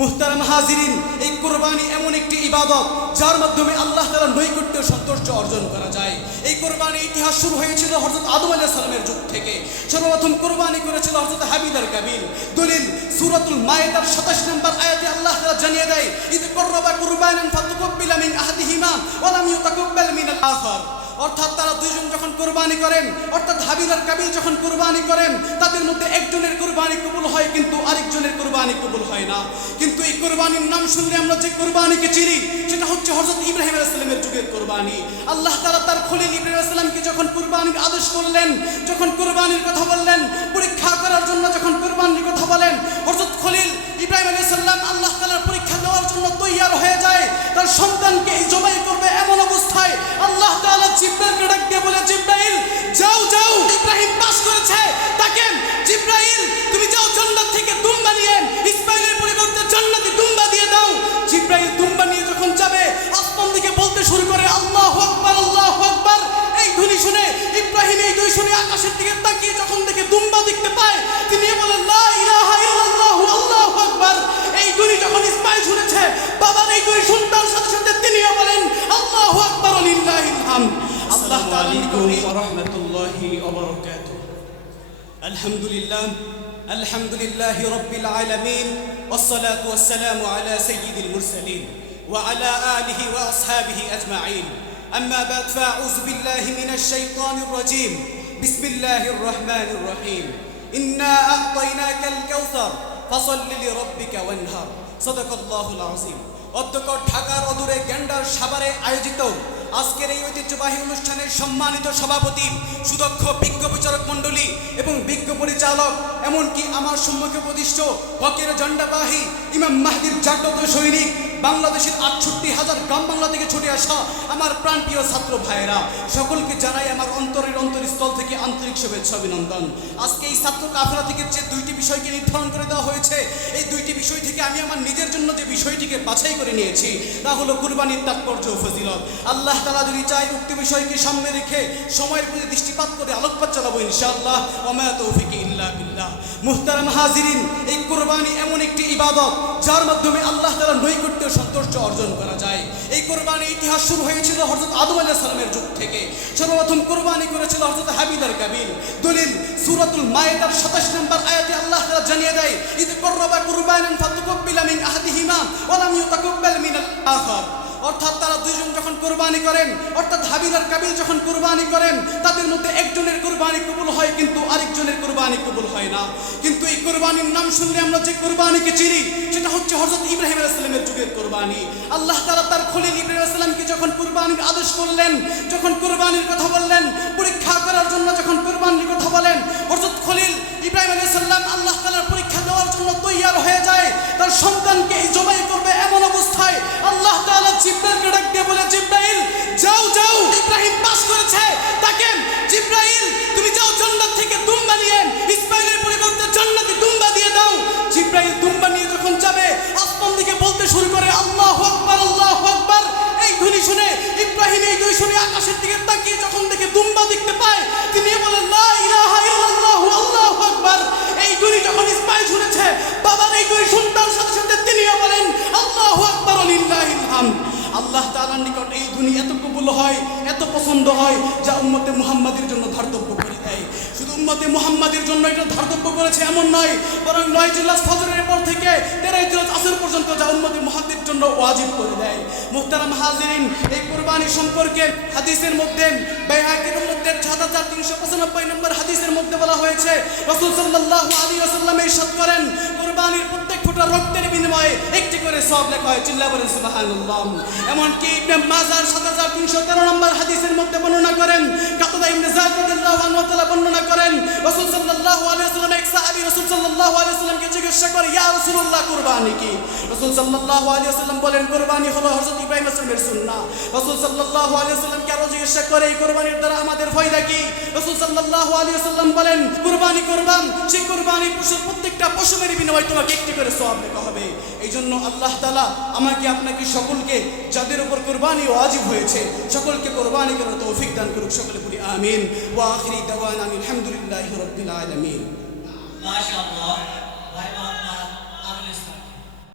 মুহতারাম হাজিরিন, এই কোরবানি এমন একটি ইবাদত যার মাধ্যমে আল্লাহ তাআলার নৈকট্য সন্তোষ অর্জন করা যায়। এই কোরবানির ইতিহাস শুরু হয়েছিল হযরত আদম আলাইহিস সালামের যুগ থেকে। সর্বপ্রথম কোরবানি করেছিল হযরত হাবিল আর কাবিল। দলিল সূরাতুল মায়েদার 27 নম্বর আয়াতে আল্লাহ তাআলা জানিয়ে দেয়, ইদ কররাবা কুরবানান ফাতুকব্বিলা মিন আহাদিহিমা ওয়া লাম ইউতাকাব্বাল মিনাল আখার। অর্থাৎ তারা দুইজন যখন কোরবানি করেন, অর্থাৎ হাবিল আর কাবিল যখন কোরবানি করেন, তাদের মধ্যে একজনের কোরবানি কবুল হয় কিন্তু আরেকজনের কোরবানি কবুল হয় না। কিন্তু এই কোরবানির নাম শুনলে আমরা যে কোরবানিকে চিনি সেটা হচ্ছে হযরত ইব্রাহিম আলাইহিস সালামের যুগের কোরবানি। আল্লাহ তাআলা তার খলিল ইব্রাহিম আলাইহিস সালামকে যখন কোরবানির আদেশ করলেন, যখন কোরবানির কথা বললেন, পরীক্ষা করার জন্য যখন কোরবানির কথা বলেন, হযরত খলিল ইব্রাহিম আলাইহিস সালাম আল্লাহ তাআলার পরীক্ষা দেওয়ার জন্য তৈয়ার হয়ে যায়। তার সন্তানকে জবাই করবে এমন অবস্থায় আল্লাহ তাআলা জিবরাইলকে ডাক দিয়ে বলে, জিবরাইল যাও যাও, ইব্রাহিম পাস করেছে, তাকে জিবরাইল তুমি যাও জান্নাত থেকে দুম্বা নিয়ে ইসমাইলের পরিবর্তে জান্নাতি দুম্বা দিয়ে দাও। জিবরাইল দুম্বা নিয়ে যখন যাবে, আসমান থেকে বলতে শুরু করে আল্লাহু আকবার, আল্লাহু আকবার। এই ধ্বনি শুনে ইব্রাহিম এই ধ্বনি শুনে আকাশের দিকে তাকিয়ে যখন দেখে দুম্বা দেখতে পায়, তিনি বলেন লা ইলাহা ইল্লাল্লাহু আল্লাহু আকবার। এই ধ্বনি যখন ইসমাইল শুনেছে, বাবার এই ধ্বনি শুনতার সাথে সাথে তিনিও বলেন আল্লাহু আকবার লিল্লাহিল হামদ। আল্লাহ তাআলা ওয়া রাহমাতুল্লাহি ওয়া বারাকাতুহু। আলহামদুলিল্লাহ, আলহামদুলিল্লাহি রাব্বিল আলামিন, ওয়াসসালাতু ওয়াসসালামু আলা সাইয়্যিদিল মুরসালিন ওয়া আলা আলিহি ওয়া আসহাবিহি আজমাইন। আম্মা বাদ, ফাআউযু বিল্লাহি মিনাশ শাইতানির রাজীম। বিসমিল্লাহির রহমানির রহিম। ইন্না আ'তাইনাকাল কাউসার ফাসাল্লি লিরাব্বিকা ওয়ানহার। সাদাকাল্লাহুল আযীম। অধ্যক্ষ ঢাকার অদূরে গ্যান্ডার সাভারে আয়োজিত আজকের এই ঐতিহ্যবাহী অনুষ্ঠানের সম্মানিত সভাপতি, সুদক্ষ বিজ্ঞ বিচারক মণ্ডলী এবং বিজ্ঞ পরিচালক, এমনকি আমার সম্মুখে প্রতিষ্ঠিত হকের ঝান্ডাবাহী ইমাম মাহদির জাগ্রত সৈনিক, বাংলাদেশের 68,000 গ্রাম বাংলা থেকে ছুটে আসা আমার প্রাণপ্রিয় ছাত্র ভাইয়েরা, সকলকে জানাই আমার অন্তরস্থল থেকে আন্তরিক শুভেচ্ছা অভিনন্দন। আজকে এই ছাত্র কাফেলা থেকে যে দুইটি বিষয়কে নির্ধারণ করে দেওয়া হয়েছে, এই দুইটি বিষয় থেকে আমি আমার নিজের জন্য যে বিষয়টিকে বাছাই করে নিয়েছি তা হলো কুরবানির তাৎপর্য ও ফজিলত। আল্লাহ তাআলা যদি চাই উক্ত বিষয়কে সামনে রেখে সময়ের প্রতি দৃষ্টিপাত করে আলোকপাত চালাবো ইনশাআল্লাহ। ওয়া মা তৌফিকি ইল্লা বিল্লাহ। মুহতারাম হাজিরিন, এই কোরবানি এমন একটি ইবাদত যার মাধ্যমে আল্লাহ তাআলার নৈকট্য সন্তোষ অর্জন করা যায়। এই কোরবানির ইতিহাস শুরু হয়েছিল হযরত আদম আলাইহিস সালামের যুগ থেকে। সর্বপ্রথম কোরবানি করেছিল হযরত হাবিল আর কাবিল। দলিল সূরাতুল মায়েদার 27 নম্বর আয়াতে আল্লাহ তাআলা জানিয়ে দেয়, ইদ কররাবা কুরবানান ফাতুকব্বিলা মিন আহাদিহিমা ওয়া লাম ইউতাকাব্বাল মিনাল আখার। অর্থাৎ তারা দুইজন যখন কোরবানি করেন, অর্থাৎ হাবিল আর কাবিল যখন কোরবানি করেন, তাদের মধ্যে একজনের কোরবানি কবুল হয় কিন্তু আরেকজনের কোরবানি কবুল হয় না। কিন্তু এই কোরবানির নাম শুনলে আমরা যে কোরবানিকে চিনি সেটা হচ্ছে হযরত ইব্রাহিম আলাইহিস সালামের যুগের কোরবানি। আল্লাহ তাআলা তার খলিল ইব্রাহিম আলাইহিস সালামকে যখন কোরবানির আদেশ করলেন, যখন কোরবানির কথা বললেন, পরীক্ষা করার জন্য যখন কোরবানির কথা বলেন, হযরত খলিল ইব্রাহিম আলাইহিস সালাম আল্লাহ তাআলার পরীক্ষা দেওয়ার জন্য তৈয়ার হয়ে যায়। তার সন্তানকে জবাই করবে এমন অবস্থায় আল্লাহ তাআলা জিবরাইলকে ডাক দিয়ে বলে, জিবরাইল যাও যাও, ইব্রাহিম পাস করেছে, তাকে জিবরাইল তুমি যাও জান্নাত থেকে দুম্বা নিয়ে ইসমাইলের পরিবর্তে জান্নাতি দুম্বা দিয়ে দাও। জিবরাইল দুম্বা নিয়ে যখন যাবে, আসমান থেকে বলতে শুরু করে আল্লাহু আকবার, আল্লাহু আকবার। এই ধ্বনি শুনে ইব্রাহিম এই ধ্বনি শুনে আকাশের দিকে তাকিয়ে যখন দেখে দুম্বা দেখতে পায়, তিনি বলেন লা ইলাহা ইল্লাল্লাহু আল্লাহু আকবার। এই ধ্বনি যখন ইসমাইল শুনেছে, বাবার এই ধ্বনি শুনতার সাথে সাথে তিনিও বলেন আল্লাহু আকবার লিল্লাহিল হামদ। আল্লাহ তাআলার নিকট এই ধ্বনি এত কবুল হয়, এত পছন্দ হয়, যা উম্মতে মুহাম্মাদের জন্য ধার্তব্য করে দেয়। শুধু উম্মতে মুহাম্মাদের জন্য এটা ধার্তব্য করেছে এমন নয়, বরং 9 জিলহজ ফজরের পর থেকে 13 জিলহজ আসর পর্যন্ত যা উম্মতে মুহাম্মাদের জন্য ওয়াজিব করে দেয়। মুহতারাম হাজিরিন, এই কুরবানি সম্পর্কে হাদিসের মধ্যে বাইহাকির মধ্যে 6395 নম্বর হাদিসের মধ্যে বলা হয়েছে, রাসূল সাল্লাল্লাহু আলাইহি ওয়াসাল্লাম ইরশাদ করেন, কুরবানির প্রত্যেক ফোঁটা রক্তের বিনিময়ে একটি করে সওয়াব লেখা হয়। চিল্লা বলেন সুবহানাল্লাহ। এমনকি ইবনে মাজাহ 7313 নম্বর হাদিসের মধ্যে বর্ণনা করেন, কাতাদা ইবনে যায়েদ রাদিয়াল্লাহু আনহু তাআলা বর্ণনা করেন, রাসূল সাল্লাল্লাহু আলাইহি ওয়াসাল্লাম এক সাহাবী রাসূল সাল্লাল্লাহু আলাইহি ওয়াসাল্লামকে জিজ্ঞাসা করে, ইয়া রাসূলুল্লাহ কুরবানি কি? রাসূল সাল্লাল্লাহু আলাইহি ওয়াসাল্লাম বলেন, কুরবানি হলো হযরত ইব্রাহিম আলাইহিস সালামের সুন্নাহ। রাসূল সাল্লাল্লাহু আলাইহি ওয়াসাল্লামকে আরো জিজ্ঞাসা করে, এই কুরবানির দ্বারা আমাদের ফায়দা কি? রাসূল সাল্লাল্লাহু আলাইহি ওয়াসাল্লাম বলেন, কুরবানি করবান, সেই কুরবানির পশুর প্রত্যেকটা পশুমের বিনিময়ে তোমাকে একটি করে সওয়াব লেখা হবে। এই জন্য আল্লাহ তাআলা আমাকে আপনাকে সকলকে যাদের উপর কুরবানি ওয়াজিব হয়েছে সকলকে কুরবানি করার তৌফিক দান করুক। সকলে বলি আমিন। ওয়া আখিরি দাওয়ানা আলহামদুলিল্লাহি রাব্বিল আলামিন। মাশাআল্লাহ।